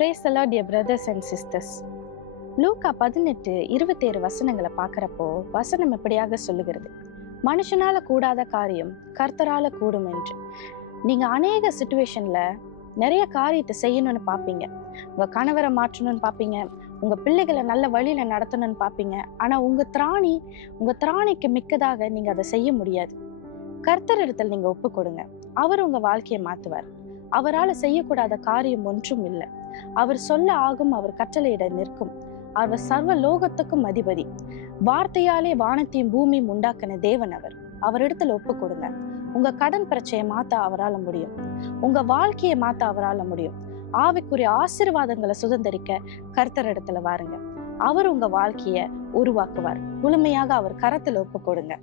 Praise the Lord, dear brothers and sisters. லூக்கா 18:27 வசனங்களை பார்க்கிறப்போ வசனம் எப்படியாக சொல்லுகிறது, மனுஷனால கூடாத காரியம் கர்த்தரால கூடும் என்று. நீங்க அநேக சிச்சுவேஷன்ல நிறைய காரியத்தை செய்யணும்னு பார்ப்பீங்க. உங்க கணவரை மாற்றணும்னு பார்ப்பீங்க, உங்க பிள்ளைகளை நல்ல வழியில நடத்தணும்னு பார்ப்பீங்க. ஆனா உங்க திராணிக்கு மிக்கதாக நீங்க அதை செய்ய முடியாது. கர்த்தர் இடத்துல நீங்க ஒப்பு கொடுங்க, அவர் உங்க வாழ்க்கையை மாத்துவார். அவரால் செய்யக்கூடாத காரியம் ஒன்றும் இல்லை. அவர் சொல்ல ஆகும், அவர் கட்டளையிட நிற்கும். அவர் சர்வ லோகத்துக்கும் அதிபதி. வார்த்தையாலே வானத்தையும் பூமியும் உண்டாக்கின தேவன் அவர். அவரிடத்துல ஒப்பு கொடுங்க. உங்க கடன் பிரச்சனையை மாத்த அவரால் முடியும். உங்க வாழ்க்கையை மாத்த அவரால் முடியும். ஆவிக்குரிய ஆசீர்வாதங்களை சுதந்திரிக்க கர்த்தர் இடத்துல வாருங்க. அவர் உங்க வாழ்க்கைய உருவாக்குவார். முழுமையாக அவர் கரத்துல ஒப்பு கொடுங்க.